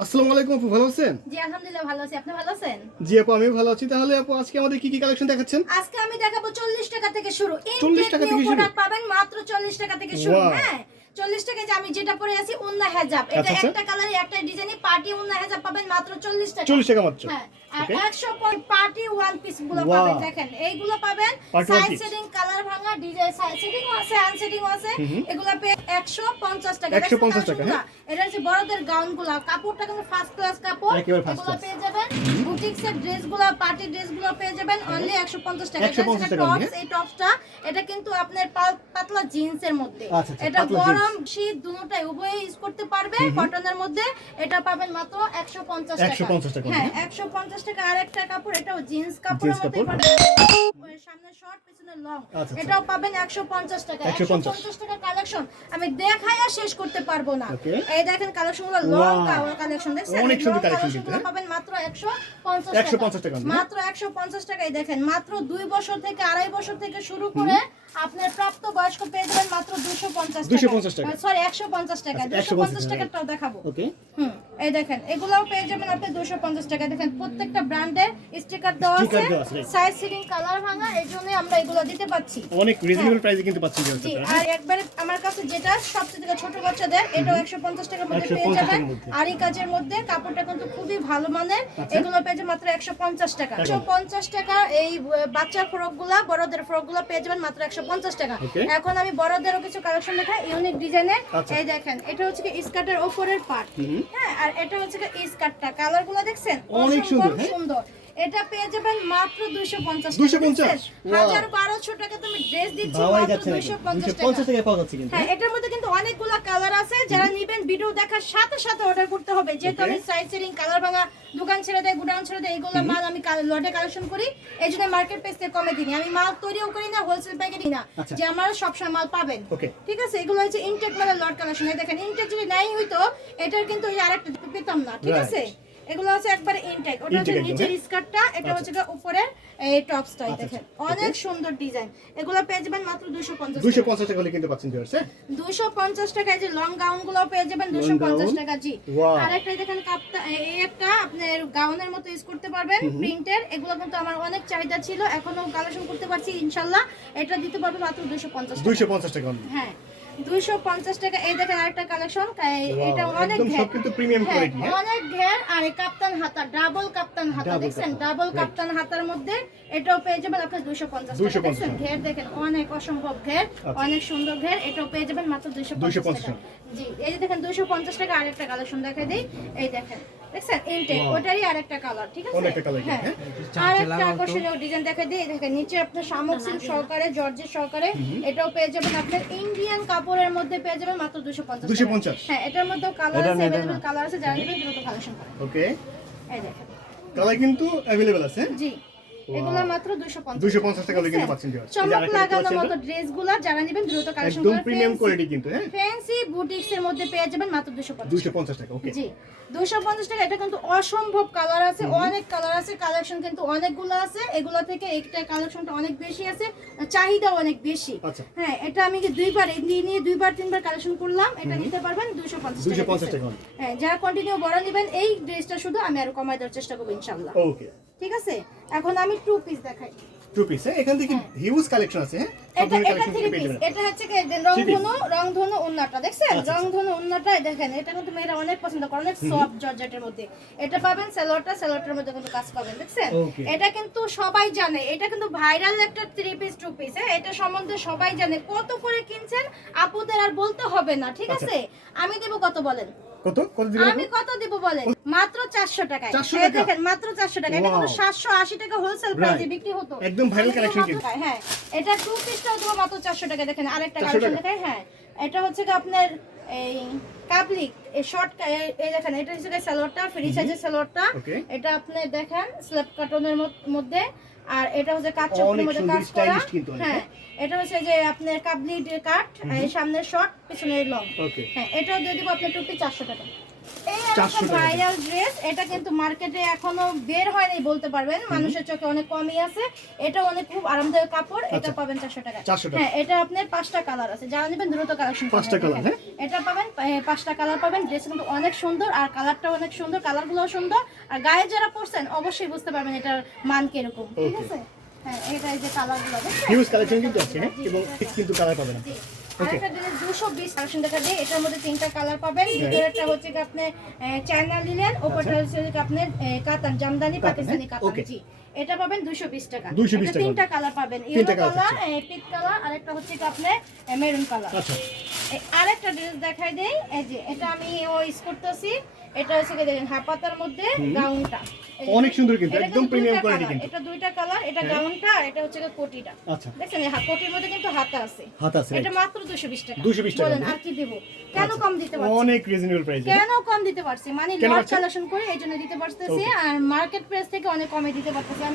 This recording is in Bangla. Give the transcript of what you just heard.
আসসালামু আলাইকুম আপু ভালো আছেন? জি আলহামদুলিল্লাহ ভালো আছি। আপনি ভালো আছেন? জি আপু আমিও ভালো আছি। তাহলে আপু আজকে আমাদের কি কি কালেকশন দেখাচ্ছেন? আজকে আমি দেখাবো চল্লিশ টাকা থেকে শুরু। 40 টাকা থেকে শুরু? পাবেন মাত্র চল্লিশ টাকা থেকে শুরু হ্যাঁ? চল্লিশ টাকা আমি যেটা পরে আছি উন্না হেজাব। এটা আচ্ছা, আচ্ছা। একটা কালারে একটা ডিজাইনে পার্টি উন্না হেজাব পাবেন মাত্র চল্লিশ টাকা। চল্লিশ টাকা মাত্র। হ্যাঁ আর Okay. একশো পার্টি ওয়ান পিসগুলো পাবেন দেখেন। এইগুলো পাবেন সাইড সেটিং কালার ভাঙা ডিজাইন সেটিং আছে আনসেটিং আছে। এগুলা পে একশো পঞ্চাশ টাকা। 150 টাকা, হ্যাঁ? এটা হচ্ছে বড়দের গাউনগুলা কাপড়টা কিন্তু ফার্স্ট ক্লাস কাপড় এগুলো পেয়ে যাবেন। বুটিক্স এর ড্রেসগুলো পার্টি ড্রেসগুলো পেয়ে যাবেন অনলি 150 টাকা 150 টপস এই টপসটা এটা কিন্তু আপনার পাতলা জিন্স এর মধ্যে। আচ্ছা, আচ্ছা, এটা গরম শীত দুটোটাই উভয়ে ইউজ করতে পারবে কটনের মধ্যে। এটা পাবেন মাত্র 150 টাকা। 150 টাকা, হ্যাঁ 150 টাকা আরেকটা কাপড় এটাও জিন্স কাপড়ের মধ্যে পাবেন। সামনে শর্ট পিছনে লং। এটাও পাবেন 150 টাকা। 150 150 টাকা কালেকশন আমি দেখাইয়া শেষ করতে পারব না। এই দেখেন কালেকশনগুলো লং কালেকশন দেখছেন? অনেক সুন্দরগুলো হ্যাঁ? পাবেন মাত্র 150 150 টাকা? মাত্র 150 টাকায় দেখেন। মাত্র দুই বছর থেকে আড়াই বছর থেকে শুরু করে আপনার প্রাপ্ত বয়স্ক পেয়ে যাবেন মাত্র 250 250 টাকা। সরি 150 টাকা আচ্ছা, 250 150 টাকাটাও দেখাবো। ওকে হুম। এই দেখেন এগুলাও পেয়ে যাবেন আপনি 250 টাকা দেখেন প্রত্যেকটা ব্র্যান্ডের স্টিকার দেওয়া আছে. সাইজ সিলিং কালার ভাঙা এই জন্য আমরা এগুলো দিতে পাচ্ছি অনেক রিজনেবল প্রাইসে কিন্তু পাচ্ছেন জি ভিউয়ার্স আর একবারে আমার কাছে যেটা সবচেয়ে থেকে ছোট বাচ্চাদের এটাও 150 টাকার মধ্যে পেয়ে যাবেন। আর এই কাজের মধ্যে কাপড়টা কিন্তু খুবই ভালো মানের আচ্ছা। এগুলো পেয়ে যাবেন মাত্র 150 টাকা। 150 টাকা এই বাচ্চার ফ্রকগুলা বড়দের ফ্রক ফ্রকগুলো পেয়ে যাবেন মাত্র 150 টাকা। এখন আমি বড়দেরও কিছু কালেকশন দেখাই ইউনিক ডিজাইনের। আচ্ছা। এই দেখেন এটা হচ্ছে স্কার্টের ওপরের পার্ট হ্যাঁ আর এটা হচ্ছে স্কার্টটা। কালারগুলো দেখছেন? অনেক সুন্দর, হ্যাঁ? সুন্দর। এটা পেয়ে যাবেন মাত্র 250 টাকা 250? দেখছেন? Wow. হাজার বারোশো টাকা তুমি ড্রেস দিচ্ছ মাত্র যাচ্ছে না 250 টাকা। 250 টাকায় পাওয়া যাচ্ছে কিন্তু হ্যাঁ এটার মধ্যে কিন্তু অনেকগুলো কালার আছে। যারা নিবেন ভিডিও দেখার সাথে সাথে অর্ডার করতে হবে। যেহেতু আমি সাইড সেটিং কালার ভাঙা দোকান ছেড়ে দেয় গুডাউন ছেড়ে দেয় এইগুলো মাল আমি লটে কালেকশন করি। এই জন্য মার্কেট প্রাইস থেকে কমে দিই আমি মাল তৈরিও করি না হোলসেল প্যাকেট না আচ্ছা। যে আমার সবসময় মাল পাবেন। ঠিক আছে? এগুলো হচ্ছে ইনটেক মালের লট কালেকশন এই দেখেন ইনটেক যদি নাই হইতো এটার কিন্তু এই আরেকটা পেতাম না ঠিক আছে? এগুলো হচ্ছে একবারে ইনটেক ওটা হচ্ছে নিচের? স্কার্টটা এটা হচ্ছে গিয়ে উপরের এই টপসটাই আচ্ছা, দেখেন। আচ্ছা। অনেক সুন্দর ডিজাইন এগুলো পেয়ে যাবেন মাত্র 250 টাকা। 250 টাকা হলে কিন্তু পাচ্ছেন ভিউয়ার্স হ্যাঁ? দুশো পঞ্চাশ টাকায় যে লং গাউনগুলো পেয়ে যাবেন দুশো Long পঞ্চাশ gown? টাকা জি। আর একটা দেখেন কাপ্তা এই একটা আপনার গাউনের মতো ইউজ করতে পারবেন প্রিন্টের। এগুলো কিন্তু আমার অনেক চাহিদা ছিল এখনও কালেকশন করতে পারছি ইনশাল্লাহ। এটা দিতে পারব মাত্র দুশো পঞ্চাশ টাকা। 250 টাকা হ্যাঁ। দুইশো পঞ্চাশ টাকা। এই দেখেন আরেকটা কালেকশন এটা অনেক ঘের। কিন্তু প্রিমিয়াম কোয়ালিটি হ্যাঁ? অনেক ঘের আর এই কাপ্তান হাতা ডাবল কাপ্তান হাতা দেখছেন? ডাবল কাপ্তান হাতার মধ্যে এটাও পেয়ে যাবেন আপনার দুইশো পঞ্চাশ 250 দেখছেন? ঘের দেখেন অনেক অসম্ভব ঘের আচ্ছা। অনেক সুন্দর ঘের এটাও পেয়ে যাবেন মাত্র দুইশো 250 টাকা। জি এই যে দেখেন দুইশো পঞ্চাশ টাকা আরেকটা কালেকশন দেখাই দিই। এই দেখেন। দেখছেন ইনটেক Wow. ওটারই আরেকটা কালার ঠিক আছে অনেকটা colour, হ্যাঁ হ্যাঁ। আর একটা আকর্ষণীয় ডিজাইন দেখাই দিই এই দেখেন নিচে আপনার শামুক সিল্ক সহকারে জর্জের সহকারে এটাও পেয়ে যাবেন আপনার ইন্ডিয়ান কাপড়ের মধ্যে পেয়ে যাবেন মাত্র দুশো পঞ্চাশ 250 হ্যাঁ এটার মধ্যেও কালার আছে অ্যাভেলেবল কালার আছে যারা নেবেন দ্রুত কালেকশন করেন ওকে এই দেখেন কালার কিন্তু अवेलेबल আছে হ্যাঁ? জি এগুলো মাত্র 250 250 টাকা। কিন্তু পাচ্ছেন চমক মতো ড্রেসগুলো যারা নেবেন দ্রুত কালেকশন একদম প্রিমিয়াম কোয়ালিটি কিন্তু হ্যাঁ? ফ্যান্সি বুটিক্স এর মধ্যে পেয়ে যাবেন মাত্র 250 250 টাকা। ওকে জি। 250 টাকা এটা কিন্তু অসম্ভব কালার আছে অনেক কালার আছে কালেকশন কিন্তু অনেকগুলো আছে। এগুলো থেকে একটা কালেকশনটা অনেক বেশি আছে চাহিদা অনেক বেশি। আচ্ছা। হ্যাঁ এটা আমি দুইবার এই নিয়ে নিয়ে দুইবার তিনবার কালেকশন করলাম এটা নিতে পারবেন 250 টাকা 250 টাকা। হ্যাঁ যারা কন্টিনিউ বড় নেবেন এই ড্রেসটা শুধু আমি আরও কমাই দেওয়ার চেষ্টা করব ইনশাআল্লাহ। ওকে ঠিক আছে? এখন আমি টু পিস দেখাই। টু পিস হ্যাঁ? এখান থেকে হিউজ কালেকশন আছে হ্যাঁ? এটা এটা থ্রি পিস। এটা হচ্ছে কি রংধনু রংধনু দেখছেন? আচ্ছা, আচ্ছা। রংধনু উন্নাটা দেখেন। এটা কিন্তু মেয়েরা অনেক পছন্দ করে অনেক সফট জর্জেটের মধ্যে। এটা পাবেন সালোয়ারটা সালোয়ারটার মধ্যে কিন্তু কাজ পাবেন দেখছেন? এটা কিন্তু সবাই জানে এটা কিন্তু ভাইরাল একটা থ্রি পিস টু পিস হ্যাঁ? এটা সম্বন্ধে সবাই জানে। কত করে কিনছেন আপুদের আর বলতে হবে না ঠিক আচ্ছা। আছে? আমি দেব কত বলেন? কত? কত দিবেন আমি কত দিব বলেন? মাত্র চারশো টাকায়। 400 এই টাকা? দেখেন মাত্র চারশো টাকা। এটা কিন্তু Wow. সাতশো আশি টাকা হোলসেল প্রাইসে. বিক্রি হতো। একদম মাত্র- কিন্তু। হ্যাঁ। এটা টু পিসটাও দেবো মাত্র চারশো টাকা দেখেন আরেকটা কালেকশন? দেখাই হ্যাঁ। এটা হচ্ছে আপনার এই কাবলিক এই শর্ট এই দেখেন এটা হচ্ছে সালোয়ারটা ফ্রি সাইজের সালোয়ারটা। এটা আপনি দেখেন স্ল্যাব কাটনের মধ্যে। আর এটা হচ্ছে কাজ চক্রের মধ্যে কাজ করা। অনেক, হ্যাঁ এটা হচ্ছে যে আপনার কাবলি কাট সামনে শর্ট পিছনে লং হ্যাঁ এটাও দিয়ে দিব আপনার টুপি চারশো 400 টাকা। ভাইরাল ড্রেস এটা কিন্তু মার্কেটে এখনও বের হয়নি বলতে পারবেন। মানুষের চোখে অনেক কমই আছে। এটা অনেক খুব আরামদায়ক কাপড়। এটা আচ্ছা। পাবেন 400 টাকা। হ্যাঁ এটা আপনার পাঁচটা কালার আছে। যারা নেবেন দ্রুত কালেকশন পাঁচটা colour, হ্যাঁ? এটা পাবেন পাঁচটা কালার পাবেন। ড্রেস কিন্তু অনেক সুন্দর আর কালারটাও অনেক সুন্দর কালারগুলোও সুন্দর। আর গায়ে যারা পরছেন অবশ্যই বুঝতে পারবেন এটার মান কীরকম। ঠিক আছে? হ্যাঁ এটা যে কালারগুলো হিউজ কালেকশন কিন্তু আছে হ্যাঁ? এবং কিন্তু কালার পাবেন আপনি। আরেকটা ড্রেস দুশো বিশ কালেকশন দেখা যায় এটার মধ্যে তিনটা কালার পাবেন। ভিতরেরটা হচ্ছে কি আপনি চায়না লিলেন ওপরটা হচ্ছে কি আপনি কাতান জামদানি পাকিস্তানি হ্যাঁ? কাতান জি। এটা পাবেন দুশো বিশ টাকা। 220 টাকা। তিনটা কালার পাবেন। ইয়েলো কালার পিক কালার আর একটা হচ্ছে কি আপনি মেরুন কালার আচ্ছা। আরেকটা ড্রেস দেখাই দেই। এই যে এটা আমি ইউজ করতেছি। এটা হচ্ছে কি দেখেন হাপাতার মধ্যে গাউনটা। অনেক সুন্দর কিন্তু, একদম প্রিমিয়াম কোয়ালিটি কিন্তু। এটা দুইটা কালার এটা হ্যাঁ। গাউনটা এটা হচ্ছে কি কোটিটা। আচ্ছা। দেখেন এই কোটির মধ্যে কিন্তু হাতা আছে। হাতা আছে এটা মাত্র 220 টাকা। 220 টাকা, বলেন? আর কি দেব? কেন আচ্ছা। কম দিতে পারছি? অনেক রিজনেবল প্রাইস কেন কম দিতে পারছি? মানে কেন লট কালেকশন করে এই জন্য দিতে পারতেছি আর মার্কেট প্রাইস থেকে অনেক কমে দিতে পারতেছি। আমি